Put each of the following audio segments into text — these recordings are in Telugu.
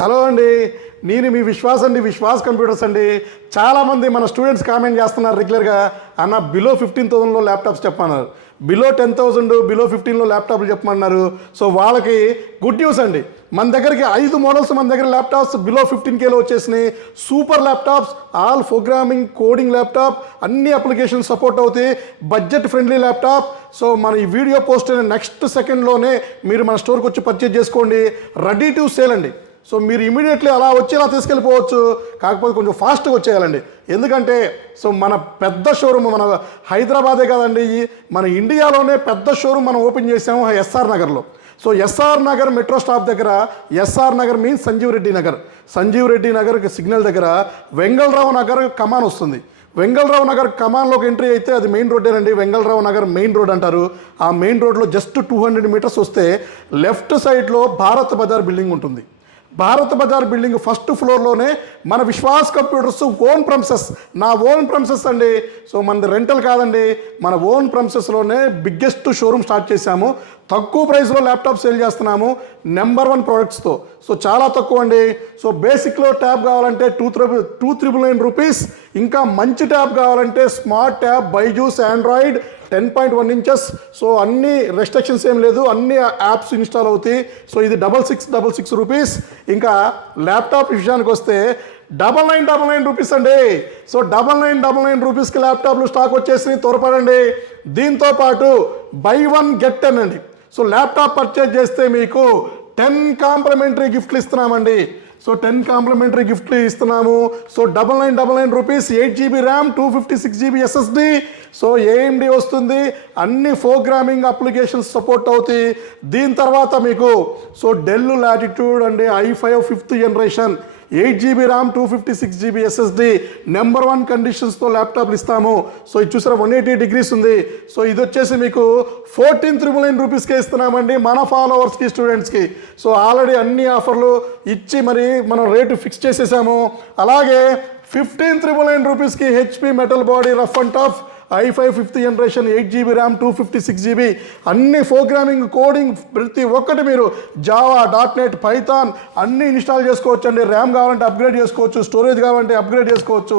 హలో అండి, నేను మీ విశ్వాస్ అండి, విశ్వాస్ కంప్యూటర్స్ అండి. చాలామంది మన స్టూడెంట్స్ కామెంట్ చేస్తున్నారు రెగ్యులర్గా, అన్న బిలో 15,000లో ల్యాప్టాప్స్ చెప్పమన్నారు, బిలో 10,000 బిలో 15లో ల్యాప్టాప్లు చెప్పమన్నారు. సో వాళ్ళకి గుడ్ న్యూస్ అండి, మన దగ్గరికి 5 మోడల్స్ మన దగ్గర ల్యాప్టాప్స్ బిలో 15Kలో వచ్చేసినాయి. Super laptops, all programming coding laptop, అన్ని అప్లికేషన్ సపోర్ట్ అవుతాయి, బడ్జెట్ ఫ్రెండ్లీ ల్యాప్టాప్. సో మన ఈ వీడియో పోస్ట్ అయిన నెక్స్ట్ సెకండ్లోనే మీరు మన స్టోర్కి వచ్చి పర్చేజ్ చేసుకోండి. రెడీ టు సేల్ అండి. సో మీరు ఇమీడియట్లీ అలా వచ్చేలా తీసుకెళ్ళిపోవచ్చు, కాకపోతే కొంచెం ఫాస్ట్గా వచ్చేయాలండి. ఎందుకంటే సో మన పెద్ద షోరూమ్ మన హైదరాబాదే కాదండి, మన ఇండియాలోనే పెద్ద షోరూమ్ మనం ఓపెన్ చేసాము ఎస్ఆర్ నగర్లో. So SR Nagar metro stop దగ్గర, SR Nagar means Sanjeev Reddy Nagar, Sanjeev Reddy Nagar signal దగ్గర వెంగళరావు నగర్ కమాన్ వస్తుంది. వెంగళరావు నగర్ కమాన్లోకి ఎంట్రీ అయితే అది మెయిన్ రోడ్డేనండి, వెంగళరావు నగర్ మెయిన్ రోడ్ అంటారు. ఆ మెయిన్ రోడ్లో జస్ట్ 200 మీటర్స్ వస్తే లెఫ్ట్ సైడ్లో భారత్ బజార్ బిల్డింగ్ ఉంటుంది. భారత్ బజార్ బిల్డింగ్ ఫస్ట్ ఫ్లోర్లోనే మన విశ్వాస్ కంప్యూటర్స్ ఓన్ ప్రెమిసెస్, నా ఓన్ ప్రెమిసెస్ అండి. సో మనది రెంటల్ కాదండి, మన ఓన్ ప్రెమిసెస్లోనే బిగ్గెస్ట్ షోరూమ్ స్టార్ట్ చేశాము. తక్కువ ప్రైస్లో ల్యాప్టాప్ సేల్ చేస్తున్నాము, నెంబర్ 1 ప్రోడక్ట్స్తో. సో చాలా తక్కువ అండి. సో బేసిక్లో ట్యాబ్ కావాలంటే 2,999 రూపీస్. ఇంకా మంచి ట్యాబ్ కావాలంటే smart tab Byju's Android 10.1 inches. So అన్ని రెస్ట్రిక్షన్స్ ఏం లేదు, అన్ని యాప్స్ ఇన్స్టాల్ అవుతాయి. సో ఇది 6666 రూపీస్. ఇంకా ల్యాప్టాప్ విషయానికి వస్తే 9999 రూపీస్ అండి. సో 9999 రూపీస్కి ల్యాప్టాప్లు స్టాక్ వచ్చేసి త్వరపడండి. దీంతో పాటు బై 1 గెట్ 10 అండి. సో ల్యాప్టాప్ పర్చేజ్ చేస్తే మీకు 10 కాంప్లిమెంటరీ గిఫ్ట్లు ఇస్తున్నామండి. సో 10 కాంప్లిమెంటరీ గిఫ్ట్లు ఇస్తున్నాము. So 9999 rupees, 8GB RAM, 256GB SSD. So AMD వస్తుంది, అన్ని ప్రోగ్రామింగ్ అప్లికేషన్స్ సపోర్ట్ అవుతాయి. దీని తర్వాత మీకు సో డెల్ లాటిట్యూడ్ అండి, i5 5th generation, 8GB RAM, 256GB SSD, number 1 కండిషన్స్తో ల్యాప్టాప్లు ఇస్తాము. సో ఇది చూసారా 180 డిగ్రీస్ ఉంది. సో ఇది వచ్చేసి మీకు 14,999 రూపీస్కే ఇస్తున్నామండి మన ఫాలోవర్స్కి, స్టూడెంట్స్కి. సో ఆల్రెడీ అన్ని ఆఫర్లు ఇచ్చి మరి మనం రేటు ఫిక్స్ చేసేసాము. అలాగే 15,999 రూపీస్కి HP metal body rough and tough, i5 5th generation, 8GB RAM, 256GB, అన్ని ప్రోగ్రామింగ్ కోడింగ్ ప్రతి ఒక్కటి మీరు జావా, .NET, పైథాన్ అన్నీ ఇన్స్టాల్ చేసుకోవచ్చు అండి. ర్యామ్ కావాలంటే అప్గ్రేడ్ చేసుకోవచ్చు, స్టోరేజ్ కావాలంటే అప్గ్రేడ్ చేసుకోవచ్చు.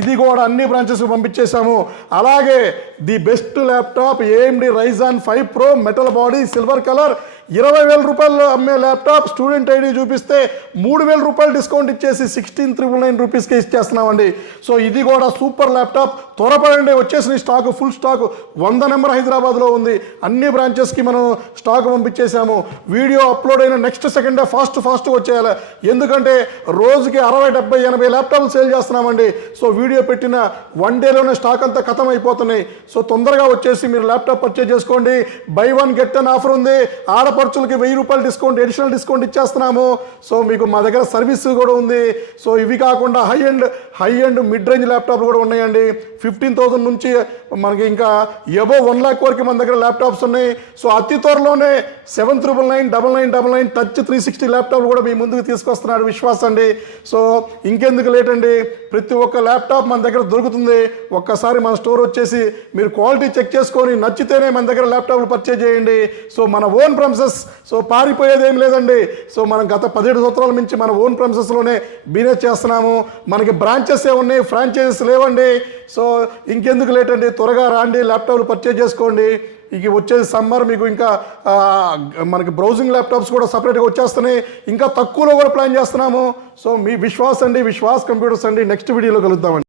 ఇది కూడా అన్ని బ్రాంచెస్ పంపించేసాము. అలాగే the best laptop AMD Ryzen 5 Pro metal body silver colour, 20,000 రూపాయలు అమ్మే ల్యాప్టాప్ స్టూడెంట్ ఐడి చూపిస్తే 3,000 రూపాయలు డిస్కౌంట్ ఇచ్చేసి 16,999 రూపీస్కి ఇచ్చేస్తున్నామండి. సో ఇది కూడా సూపర్ ల్యాప్టాప్, త్వరపడండి, వచ్చేసిన స్టాక్ ఫుల్ స్టాక్ 100 నెంబర్ హైదరాబాద్లో ఉంది. అన్ని బ్రాంచెస్కి మనం స్టాక్ పంపించేసాము. వీడియో అప్లోడ్ అయిన నెక్స్ట్ సెకండే ఫాస్ట్గా వచ్చేయాలి, ఎందుకంటే రోజుకి 60, 70, 80 ల్యాప్టాప్లు సేల్ చేస్తున్నామండి. సో వీడియో పెట్టిన 1 డేలోనే స్టాక్ అంతా ఖతం అయిపోతున్నాయి. సో తొందరగా వచ్చేసి మీరు ల్యాప్టాప్ పర్చేజ్ చేసుకోండి. బై 1 గెట్ 10 ఆఫర్ ఉంది. ఆడపడుచులకి 1000 రూపాయలు డిస్కౌంట్, అడిషనల్ డిస్కౌంట్ ఇచ్చేస్తున్నాము. సో మీకు మా దగ్గర సర్వీస్ కూడా ఉంది. సో ఇవి కాకుండా హై అండ్ మిడ్ రేంజ్ ల్యాప్టాప్లు కూడా ఉన్నాయండి. 15,000 నుంచి మనకి ఇంకా ఎబో 1 lakh వరకు మన దగ్గర ల్యాప్టాప్స్ ఉన్నాయి. సో అతి త్వరలోనే 7999999 టచ్ 360 ల్యాప్టాప్లు కూడా మీ ముందుకు తీసుకొస్తున్నాడు విశ్వాస్ అండి. సో ఇంకెందుకు లేట్ అండి, ప్రతి ఒక్క ల్యాప్టాప్ మన దగ్గర దొరుకుతుంది. ఒక్కసారి మన స్టోర్ వచ్చేసి మీరు క్వాలిటీ చెక్ చేసుకొని నచ్చితేనే మన దగ్గర ల్యాప్టాప్లు పర్చేజ్ చేయండి. సో మన ఓన్ ప్రెమిసెస్, సో పారిపోయేది ఏం లేదండి. సో మనం గత 17 సంవత్సరాల నుంచి మన ఓన్ ప్రెమిసెస్లోనే బిజినెస్ చేస్తున్నాము. మనకి బ్రాంచెస్ ఉన్నాయి, ఫ్రాంచైజెస్ లేవండి. సో ఇంకెందుకు లేట్ అండి, త్వరగా రాండి, ల్యాప్టాప్లు పర్చేజ్ చేసుకోండి. ఇక వచ్చేది సమ్మర్, మీకు ఇంకా మనకి బ్రౌజింగ్ ల్యాప్టాప్స్ కూడా సపరేట్గా వచ్చేస్తున్నాయి. ఇంకా తక్కువలో కూడా ప్లాన్ చేస్తున్నాము. సో మీ విశ్వాస్ అండి, విశ్వాస్ కంప్యూటర్స్ అండి. నెక్స్ట్ వీడియోలో కలుద్దామండి.